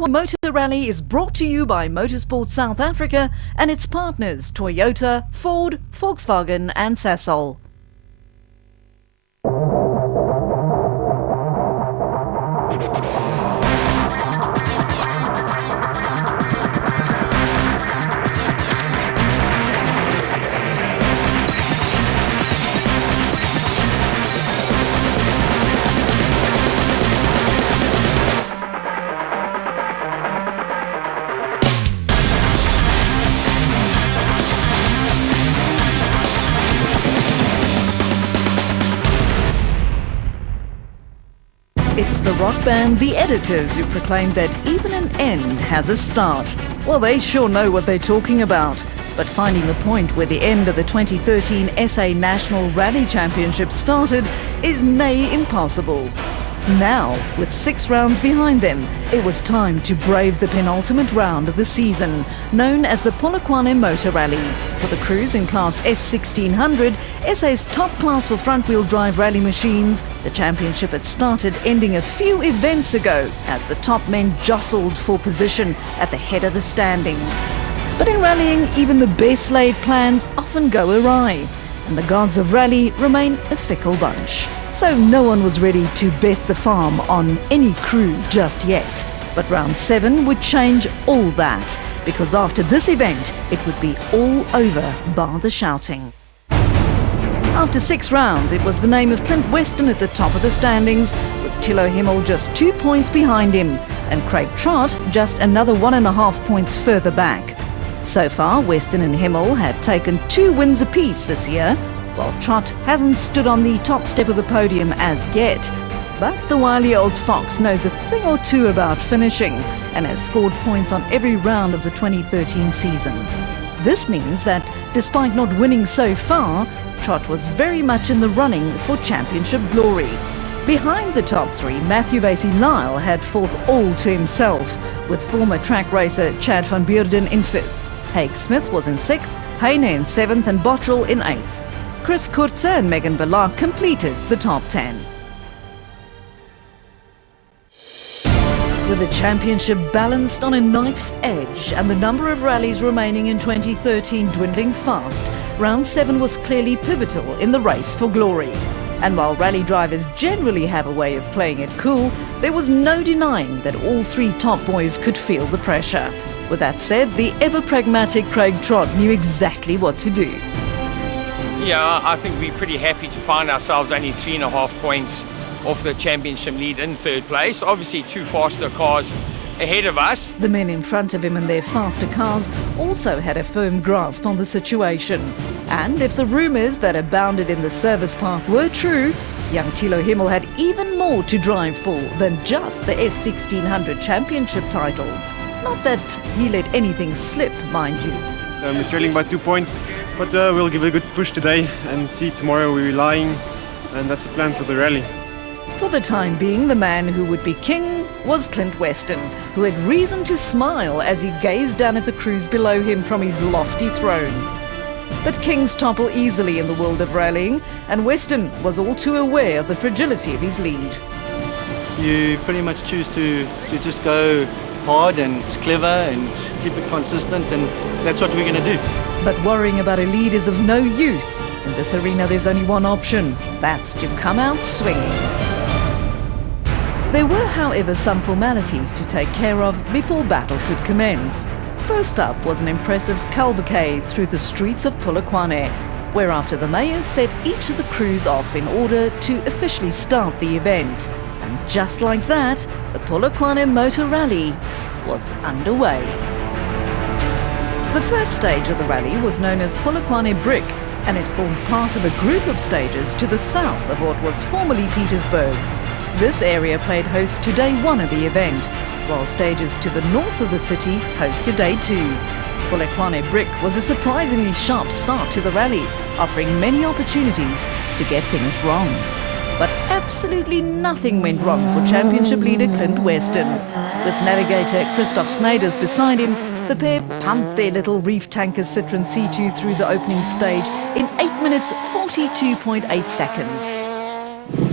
Motor Rally is brought to you by Motorsport South Africa and its partners Toyota, Ford, Volkswagen and Sasol. It's the rock band The Editors who proclaim that even an end has a start. Well, they sure know what they're talking about. But finding the point where the end of the 2013 SA National Rally Championship started is nay impossible. Now, with 6 rounds behind them, it was time to brave the penultimate round of the season, known as the Polokwane Motor Rally. For the crews in Class S1600, SA's top class for front-wheel drive rally machines, the championship had started ending a few events ago as the top men jostled for position at the head of the standings. But in rallying, even the best laid plans often go awry, and the gods of rally remain a fickle bunch. So no one was ready to bet the farm on any crew just yet. But round 7 would change all that, because after this event, it would be all over bar the shouting. After 6 rounds, it was the name of Clint Weston at the top of the standings, with Thilo Himmel just 2 points behind him, and Craig Trott just another 1.5 points further back. So far, Weston and Himmel had taken 2 wins apiece this year, while Trott hasn't stood on the top step of the podium as yet. But the wily old fox knows a thing or two about finishing and has scored points on every round of the 2013 season. This means that, despite not winning so far, Trott was very much in the running for championship glory. Behind the top 3, Matthew Vasey-Lyle had 4th all to himself, with former track racer Chad van Beurden in 5th. Haig Smith was in 6th, Heine in 7th and Bottrell in 8th. Chris Kurtzer and Megan Belak completed the top 10. With the championship balanced on a knife's edge and the number of rallies remaining in 2013 dwindling fast, round 7 was clearly pivotal in the race for glory. And while rally drivers generally have a way of playing it cool, there was no denying that all 3 top boys could feel the pressure. With that said, the ever-pragmatic Craig Trott knew exactly what to do. Yeah, I think we're pretty happy to find ourselves only 3.5 points off the championship lead in 3rd place. Obviously 2 faster cars ahead of us. The men in front of him and their faster cars also had a firm grasp on the situation. And if the rumours that abounded in the service park were true, young Thilo Himmel had even more to drive for than just the S1600 championship title. Not that he let anything slip, mind you. We're trailing by 2 points, but we'll give it a good push today and see tomorrow we're relying, and that's the plan for the rally. For the time being, the man who would be king was Clint Weston, who had reason to smile as he gazed down at the crews below him from his lofty throne. But kings topple easily in the world of rallying, and Weston was all too aware of the fragility of his lead. You pretty much choose to just go hard and clever and keep it consistent, and that's what we're going to do. But worrying about a lead is of no use. In this arena there's only one option, that's to come out swinging. There were, however, some formalities to take care of before battle could commence. First up was an impressive cavalcade through the streets of Polokwane, whereafter the mayor set each of the crews off in order to officially start the event. And just like that, the Polokwane Motor Rally was underway. The first stage of the rally was known as Polokwane Brick, and it formed part of a group of stages to the south of what was formerly Petersburg. This area played host to day 1 of the event, while stages to the north of the city hosted day 2. Polokwane Brick was a surprisingly sharp start to the rally, offering many opportunities to get things wrong. But absolutely nothing went wrong for championship leader Clint Weston. With navigator Christoph Snyders beside him, the pair pumped their little reef tanker Citroen C2 through the opening stage in 8 minutes 42.8 seconds.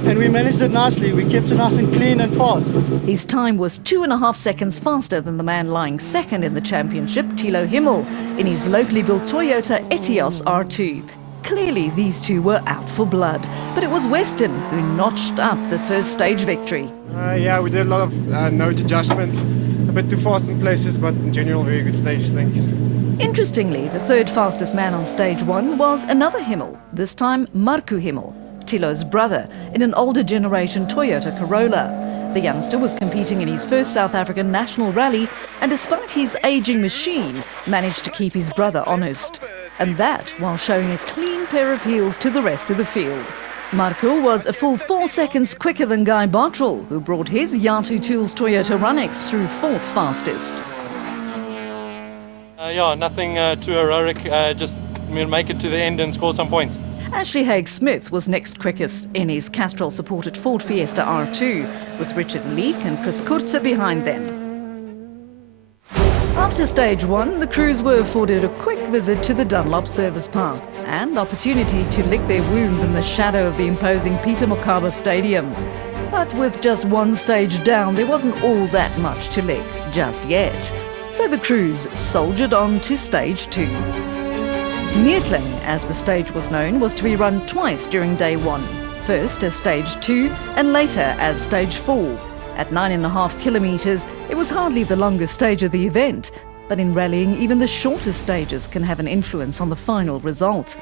and we managed it nicely. We kept it nice and clean and fast. His time was 2.5 seconds faster than the man lying second in the championship, Thilo Himmel, in his locally built Toyota Etios R2. Clearly, these two were out for blood, but it was Weston who notched up the first stage victory. Yeah, we did a lot of note adjustments. A bit too fast in places, but in general, very good stage, thank you. Interestingly, the third fastest man on stage one was another Himmel, this time Marco Himmel, Thilo's brother, in an older generation Toyota Corolla. The youngster was competing in his first South African national rally and despite his aging machine, managed to keep his brother honest. And that while showing a clean pair of heels to the rest of the field. Marco was a full 4 seconds quicker than Guy Bottrell, who brought his Yatu Tools Toyota Runex through fourth fastest. Yeah, nothing too heroic, just make it to the end and score some points. Ashley Haig-Smith was next quickest in his Castrol-supported Ford Fiesta R2, with Richard Leek and Chris Kurtze behind them. After stage one, the crews were afforded a quick visit to the Dunlop Service Park and opportunity to lick their wounds in the shadow of the imposing Peter Mokaba Stadium. But with just one stage down, there wasn't all that much to lick just yet. So the crews soldiered on to stage two. Neertling, as the stage was known, was to be run twice during day one. First as stage 2 and later as stage 4. At 9.5 kilometres, it was hardly the longest stage of the event. But in rallying, even the shortest stages can have an influence on the final result.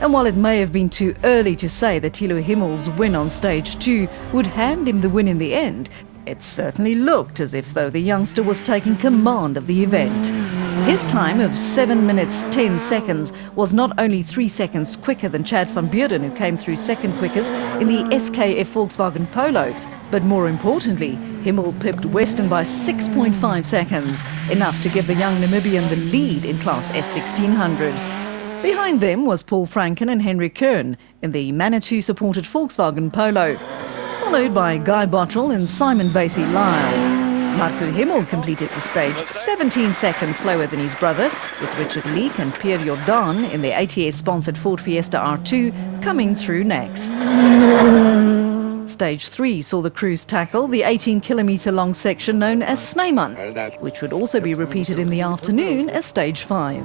And while it may have been too early to say that Thilo Himmel's win on stage 2 would hand him the win in the end, it certainly looked as if though the youngster was taking command of the event. His time of 7 minutes 10 seconds was not only 3 seconds quicker than Chad van Beurden, who came through second quickest in the SKF Volkswagen Polo, but more importantly, Himmel pipped Weston by 6.5 seconds, enough to give the young Namibian the lead in Class S1600. Behind them was Paul Franken and Henry Kern in the Manitou-supported Volkswagen Polo, followed by Guy Bottrell and Simon Vasey Lyle. Marco Himmel completed the stage 17 seconds slower than his brother, with Richard Leek and Pierre Jordan in the ATS-sponsored Ford Fiesta R2 coming through next. Stage 3 saw the crews tackle the 18-kilometre long section known as Snyman, which would also be repeated in the afternoon as Stage 5.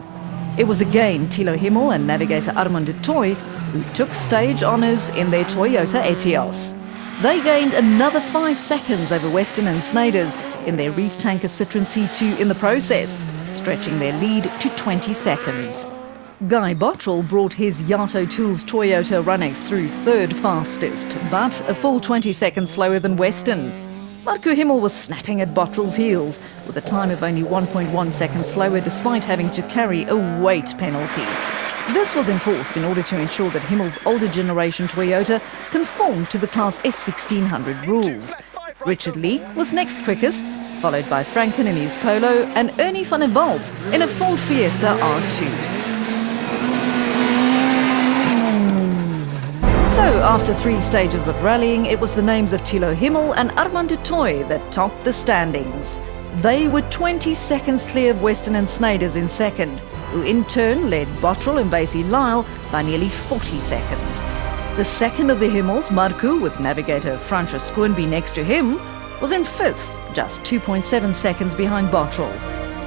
It was again Thilo Himmel and navigator Armand de Toy who took stage honours in their Toyota Etios. They gained another 5 seconds over Weston and Snyders in their reef tanker Citroën C2 in the process, stretching their lead to 20 seconds. Guy Bottrell brought his Yato Tools Toyota Runex through third fastest, but a full 20 seconds slower than Weston. Marco Himmel was snapping at Bottrell's heels, with a time of only 1.1 seconds slower despite having to carry a weight penalty. This was enforced in order to ensure that Himmel's older generation Toyota conformed to the Class S1600 rules. Richard Leek was next quickest, followed by Franken in his Polo and Ernie van der Walt in a Ford Fiesta R2. So, after 3 stages of rallying, it was the names of Thilo Himmel and Armand de Toy that topped the standings. They were 20 seconds clear of Weston and Snyders in second, who in turn led Bottrell and Vasey Lyle by nearly 40 seconds. The second of the Himmels, Marco, with navigator Francis Schoenby next to him, was in fifth, just 2.7 seconds behind Bottrell.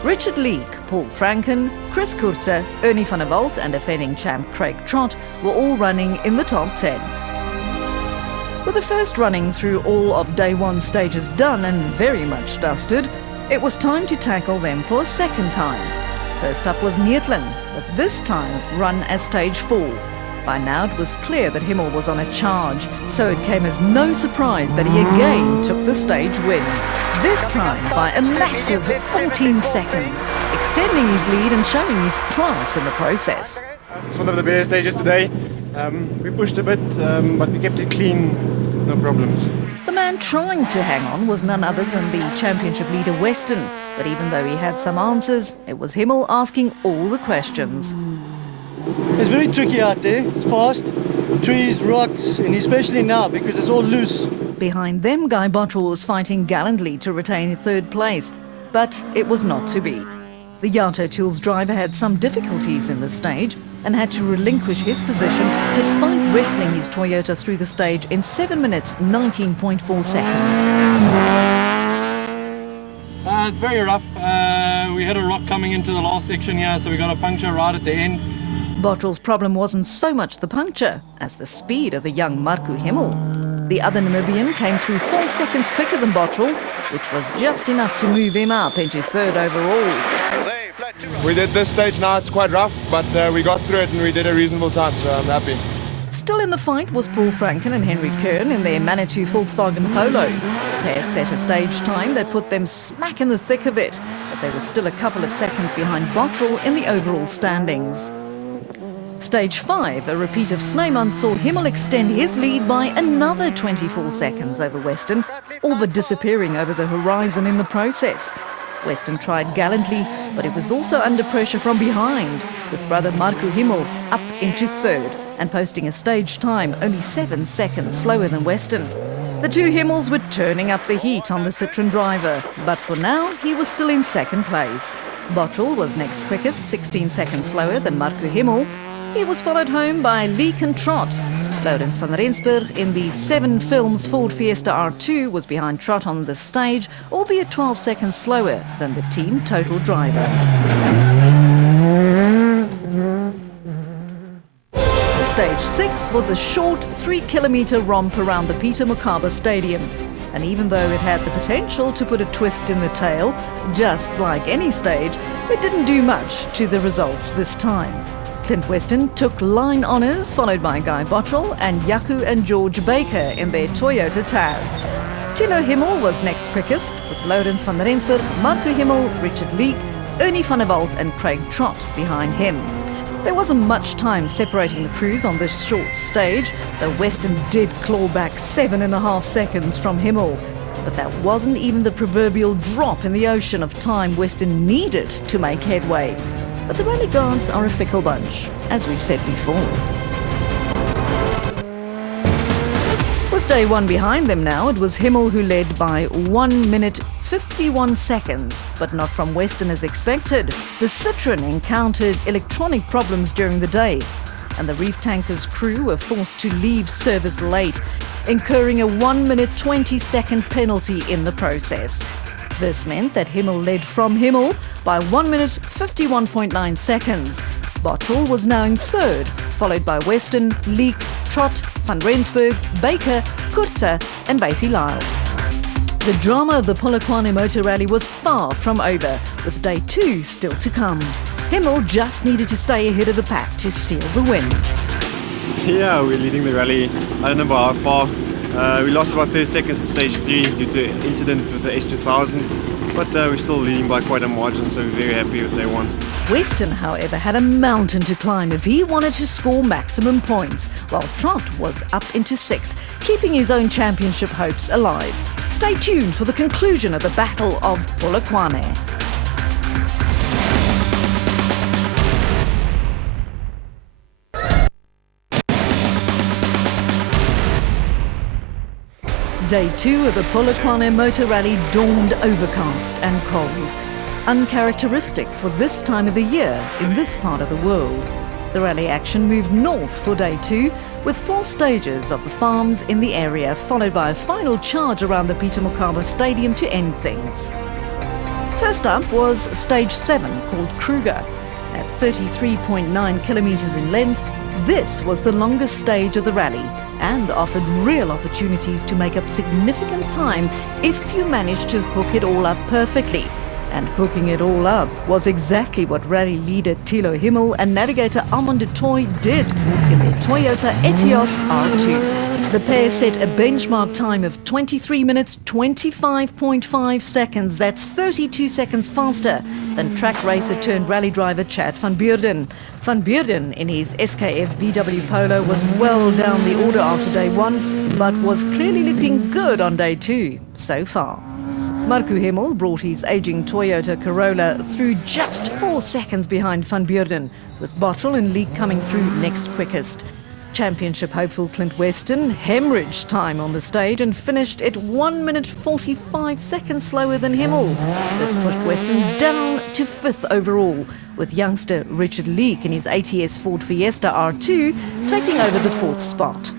Richard Leek, Paul Franken, Chris Kurtze, Ernie van der Walt and defending champ Craig Trott were all running in the top 10. With the first running through all of day 1 stages done and very much dusted, it was time to tackle them for a second time. First up was Neertling, but this time run as stage 4. By now it was clear that Himmel was on a charge, so it came as no surprise that he again took the stage win. This time by a massive 14 seconds, extending his lead and showing his class in the process. It's one of the better stages today. We pushed a bit, but we kept it clean, no problems. The man trying to hang on was none other than the championship leader Weston, but even though he had some answers, it was Himmel asking all the questions. It's very tricky out there. It's fast, trees, rocks, and especially now because it's all loose. Behind them, Guy Bottrell was fighting gallantly to retain third place, but it was not to be. The Yato Tools driver had some difficulties in the stage, and had to relinquish his position despite wrestling his Toyota through the stage in 7 minutes 19.4 seconds. It's very rough. We had a rock coming into the last section here, so we got a puncture right at the end. Bottrell's problem wasn't so much the puncture as the speed of the young Marco Himmel. The other Namibian came through 4 seconds quicker than Bottrell, which was just enough to move him up into third overall. We did this stage now, it's quite rough, but we got through it and we did a reasonable time, so I'm happy. Still in the fight was Paul Franken and Henry Kern in their Manitou Volkswagen Polo. The pair set a stage time that put them smack in the thick of it, but they were still a couple of seconds behind Bottrell in the overall standings. Stage 5, a repeat of Snyman, saw Himmel extend his lead by another 24 seconds over Weston, all but disappearing over the horizon in the process. Weston tried gallantly, but it was also under pressure from behind, with brother Marco Himmel up into third and posting a stage time only 7 seconds slower than Weston. The two Himmels were turning up the heat on the Citroën driver, but for now he was still in second place. Bottrell was next quickest, 16 seconds slower than Marco Himmel. He was followed home by Leek and Trott. Lourens van Rensburg in the 7 Films Ford Fiesta R2 was behind Trott on the stage, albeit 12 seconds slower than the team total driver. Stage 6 was a short 3-kilometre romp around the Peter Mokaba Stadium. And even though it had the potential to put a twist in the tail, just like any stage, it didn't do much to the results this time. Clint Weston took line honours, followed by Guy Bottrell and Jaco and George Baker in their Toyota Taz. Tilo Himmel was next quickest, with Lourens van Rensburg, Marco Himmel, Richard Leek, Ernie van der Walt and Craig Trott behind him. There wasn't much time separating the crews on this short stage, though Weston did claw back 7.5 seconds from Himmel. But that wasn't even the proverbial drop in the ocean of time Weston needed to make headway. But the rally guards are a fickle bunch, as we've said before. With day 1 behind them now, it was Himmel who led by 1 minute 51 seconds, but not from Weston as expected. The Citroën encountered electronic problems during the day, and the reef tanker's crew were forced to leave service late, incurring a 1 minute 20-second penalty in the process. This meant that Himmel led from Himmel by 1 minute 51.9 seconds. Bottrell was now in third, followed by Weston, Leek, Trott, van Rensburg, Baker, Kurtzer and Basie Lyle. The drama of the Polokwane Motor Rally was far from over, with day 2 still to come. Himmel just needed to stay ahead of the pack to seal the win. Yeah, we're leading the rally. I don't know about how far. We lost about 30 seconds in stage 3 due to an incident with the S2000, but we're still leading by quite a margin, so we're very happy with day 1. Weston, however, had a mountain to climb if he wanted to score maximum points, while Trott was up into 6th, keeping his own championship hopes alive. Stay tuned for the conclusion of the Battle of Polokwane. Day 2 of the Polokwane Motor Rally dawned overcast and cold, uncharacteristic for this time of the year in this part of the world. The rally action moved north for day 2, with 4 stages of the farms in the area, followed by a final charge around the Peter Mokaba Stadium to end things. First up was stage 7, called Kruger. At 33.9 kilometres in length, this was the longest stage of the rally and offered real opportunities to make up significant time if you managed to hook it all up perfectly. And hooking it all up was exactly what rally leader Tilo Himmel and navigator Armand de Toy did in their Toyota Etios R2. The pair set a benchmark time of 23 minutes 25.5 seconds. That's 32 seconds faster than track racer turned rally driver Chad van Beurden. Van Beurden in his SKF VW Polo was well down the order after day 1, but was clearly looking good on day 2 so far. Marco Himmel brought his aging Toyota Corolla through just 4 seconds behind Van Beurden, with Bottrell and Leek coming through next quickest. Championship hopeful Clint Weston hemorrhaged time on the stage and finished at 1 minute 45 seconds slower than Himmel. This pushed Weston down to 5th overall, with youngster Richard Leek in his ATS Ford Fiesta R2 taking over the 4th spot.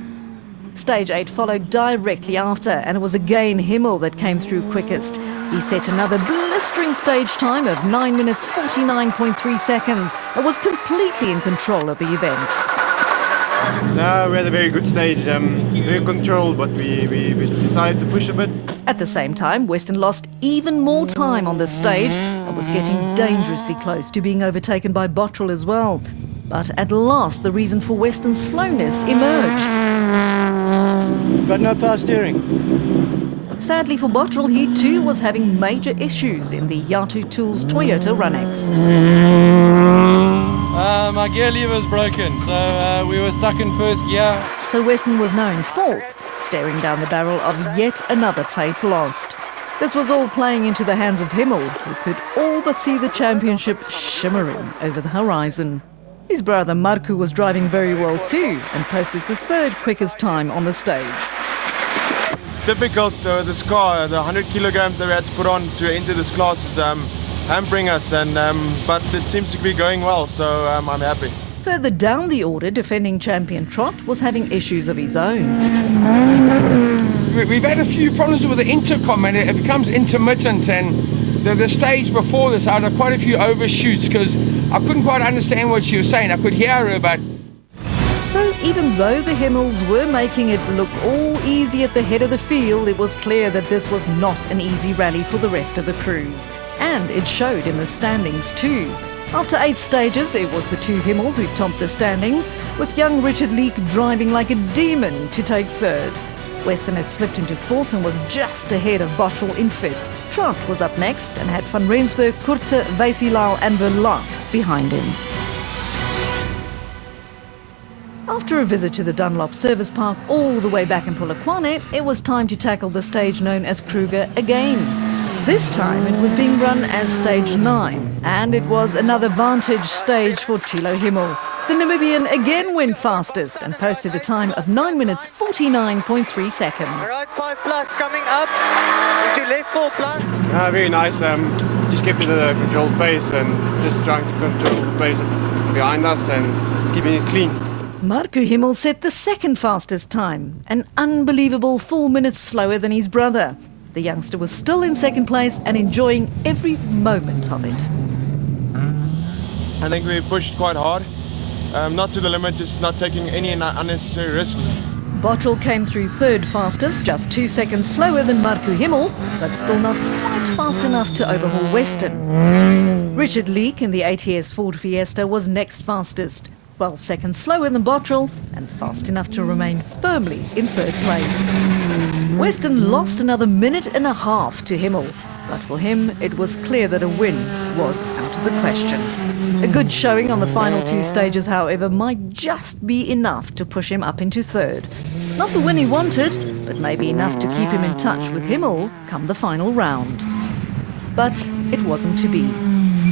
Stage 8 followed directly after, and it was again Himmel that came through quickest. He set another blistering stage time of 9 minutes 49.3 seconds and was completely in control of the event. No, we had a very good stage, very controlled, but we decided to push a bit. At the same time, Weston lost even more time on the stage and was getting dangerously close to being overtaken by Bottrell as well. But at last, the reason for Weston's slowness emerged. Got no power steering. Sadly for Bottrell, he too was having major issues in the Yatu Tools Toyota Runex. My gear lever's broken, so we were stuck in first gear. So Weston was now in 4th, staring down the barrel of yet another place lost. This was all playing into the hands of Himmel, who could all but see the championship shimmering over the horizon. His brother Marku was driving very well too and posted the 3rd quickest time on the stage. It's difficult with this car. The 100 kilograms that we had to put on to enter this class is hampering us, but it seems to be going well, so I'm happy. Further down the order, defending champion Trott was having issues of his own. We've had a few problems with the intercom, and it becomes intermittent, and the stage before this I had quite a few overshoots because I couldn't quite understand what she was saying. I could hear her, but... So even though the Himmels were making it look all easy at the head of the field, it was clear that this was not an easy rally for the rest of the crews. And it showed in the standings too. After 8 stages, it was the 2 Himmels who topped the standings, with young Richard Leek driving like a demon to take 3rd. Weston had slipped into 4th and was just ahead of Bottrell in 5th. Trott was up next and had Van Rensburg, Kurte, Weisilau and Verlaak behind him. After a visit to the Dunlop Service Park all the way back in Polokwane, it was time to tackle the stage known as Kruger again. This time it was being run as Stage 9, and it was another vantage stage for Thilo Himmel. The Namibian again went fastest and posted a time of 9 minutes 49.3 seconds. Right, 5 plus coming up, into left 4 plus. Very nice, just kept it at a controlled pace and just trying to control the pace behind us and keeping it clean. Marku Himmel set the 2nd fastest time, an unbelievable 4 minutes slower than his brother. The youngster was still in 2nd place and enjoying every moment of it. I think we pushed quite hard, not to the limit, just not taking any unnecessary risks. Bottrell came through 3rd fastest, just 2 seconds slower than Marku Himmel, but still not quite fast enough to overhaul Weston. Richard Leek in the ATS Ford Fiesta was next fastest, 12 seconds slower than Bottrell and fast enough to remain firmly in 3rd place. Weston lost another minute and a half to Himmel, but for him it was clear that a win was out of the question. A good showing on the final 2 stages, however, might just be enough to push him up into 3rd. Not the win he wanted, but maybe enough to keep him in touch with Himmel come the final round. But it wasn't to be.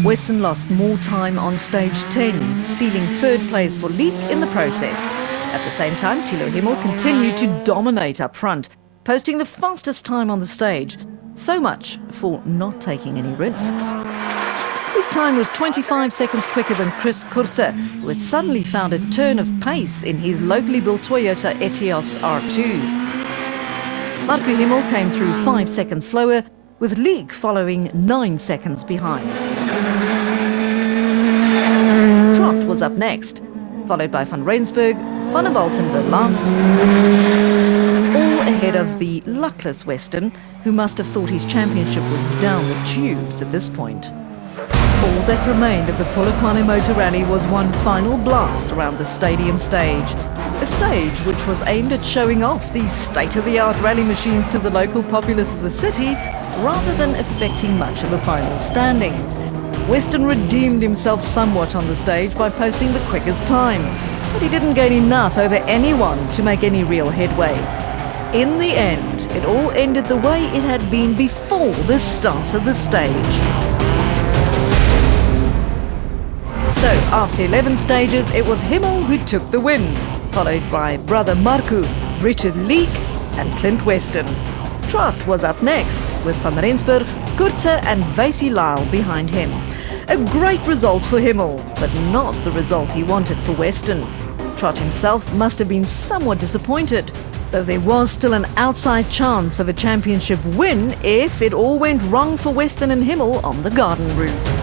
Weston lost more time on stage 10, sealing 3rd place for Leek in the process. At the same time, Thilo Himmel continued to dominate up front, posting the fastest time on the stage. So much for not taking any risks. His time was 25 seconds quicker than Chris Kurte, who had suddenly found a turn of pace in his locally built Toyota Etios R2. Marku Himmel came through 5 seconds slower, with Leek following 9 seconds behind. Trott was up next, followed by Van Rensburg, Van der Walt and Verlaak, all ahead of the luckless Weston, who must have thought his championship was down the tubes at this point. All that remained of the Polokwane Motor Rally was one final blast around the stadium stage, a stage which was aimed at showing off these state-of-the-art rally machines to the local populace of the city, rather than affecting much of the final standings. Weston redeemed himself somewhat on the stage by posting the quickest time, but he didn't gain enough over anyone to make any real headway. In the end, it all ended the way it had been before the start of the stage. So after 11 stages, it was Himmel who took the win, followed by brother Marco, Richard Leek and Clint Weston. Trott was up next, with Van Rensburg, Kurze and Wysie Lyle behind him. A great result for Himmel, but not the result he wanted for Weston. Trott himself must have been somewhat disappointed, though there was still an outside chance of a championship win if it all went wrong for Weston and Himmel on the garden route.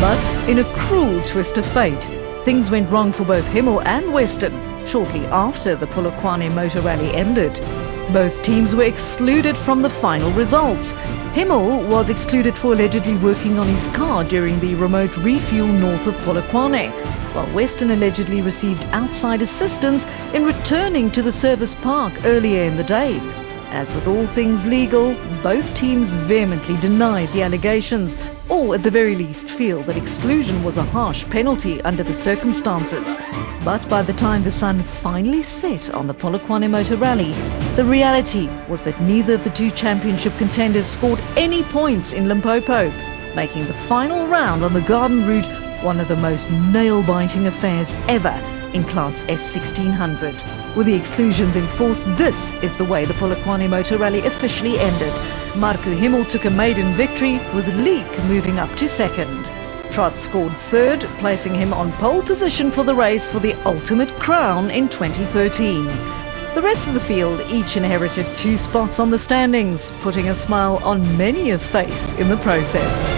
But in a cruel twist of fate, things went wrong for both Himmel and Weston shortly after the Polokwane Motor Rally ended. Both teams were excluded from the final results. Himmel was excluded for allegedly working on his car during the remote refuel north of Polokwane, while Weston allegedly received outside assistance in returning to the service park earlier in the day. As with all things legal, both teams vehemently denied the allegations, or at the very least feel that exclusion was a harsh penalty under the circumstances. But by the time the sun finally set on the Polokwane Motor Rally, the reality was that neither of the two championship contenders scored any points in Limpopo, making the final round on the garden route one of the most nail-biting affairs ever in Class S1600. With the exclusions enforced, this is the way the Polokwane Motor Rally officially ended. Marco Himmel took a maiden victory, with Leek moving up to second. Trott scored third, placing him on pole position for the race for the ultimate crown in 2013. The rest of the field each inherited 2 spots on the standings, putting a smile on many a face in the process.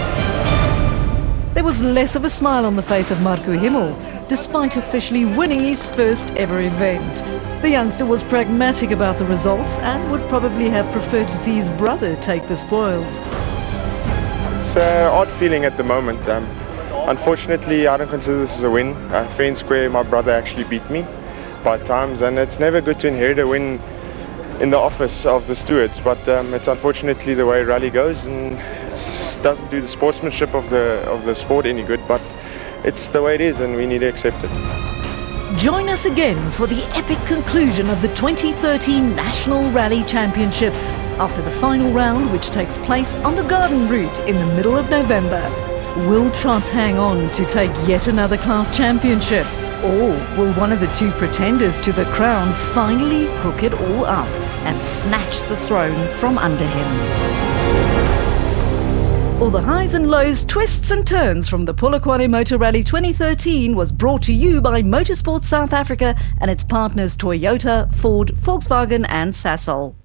There was less of a smile on the face of Marco Himmel, despite officially winning his first ever event. The youngster was pragmatic about the results and would probably have preferred to see his brother take the spoils. It's an odd feeling at the moment. Unfortunately, I don't consider this as a win. Fair and square, my brother actually beat me by times, and it's never good to inherit a win in the office of the stewards, but it's unfortunately the way rally goes, and it doesn't do the sportsmanship of the sport any good, but it's the way it is and we need to accept it. Join us again for the epic conclusion of the 2013 National Rally Championship after the final round, which takes place on the garden route in the middle of November. Will Trott hang on to take yet another class championship? Or will one of the two pretenders to the crown finally hook it all up and snatch the throne from under him? All the highs and lows, twists and turns from the Polokwane Motor Rally 2013 was brought to you by Motorsport South Africa and its partners Toyota, Ford, Volkswagen and Sasol.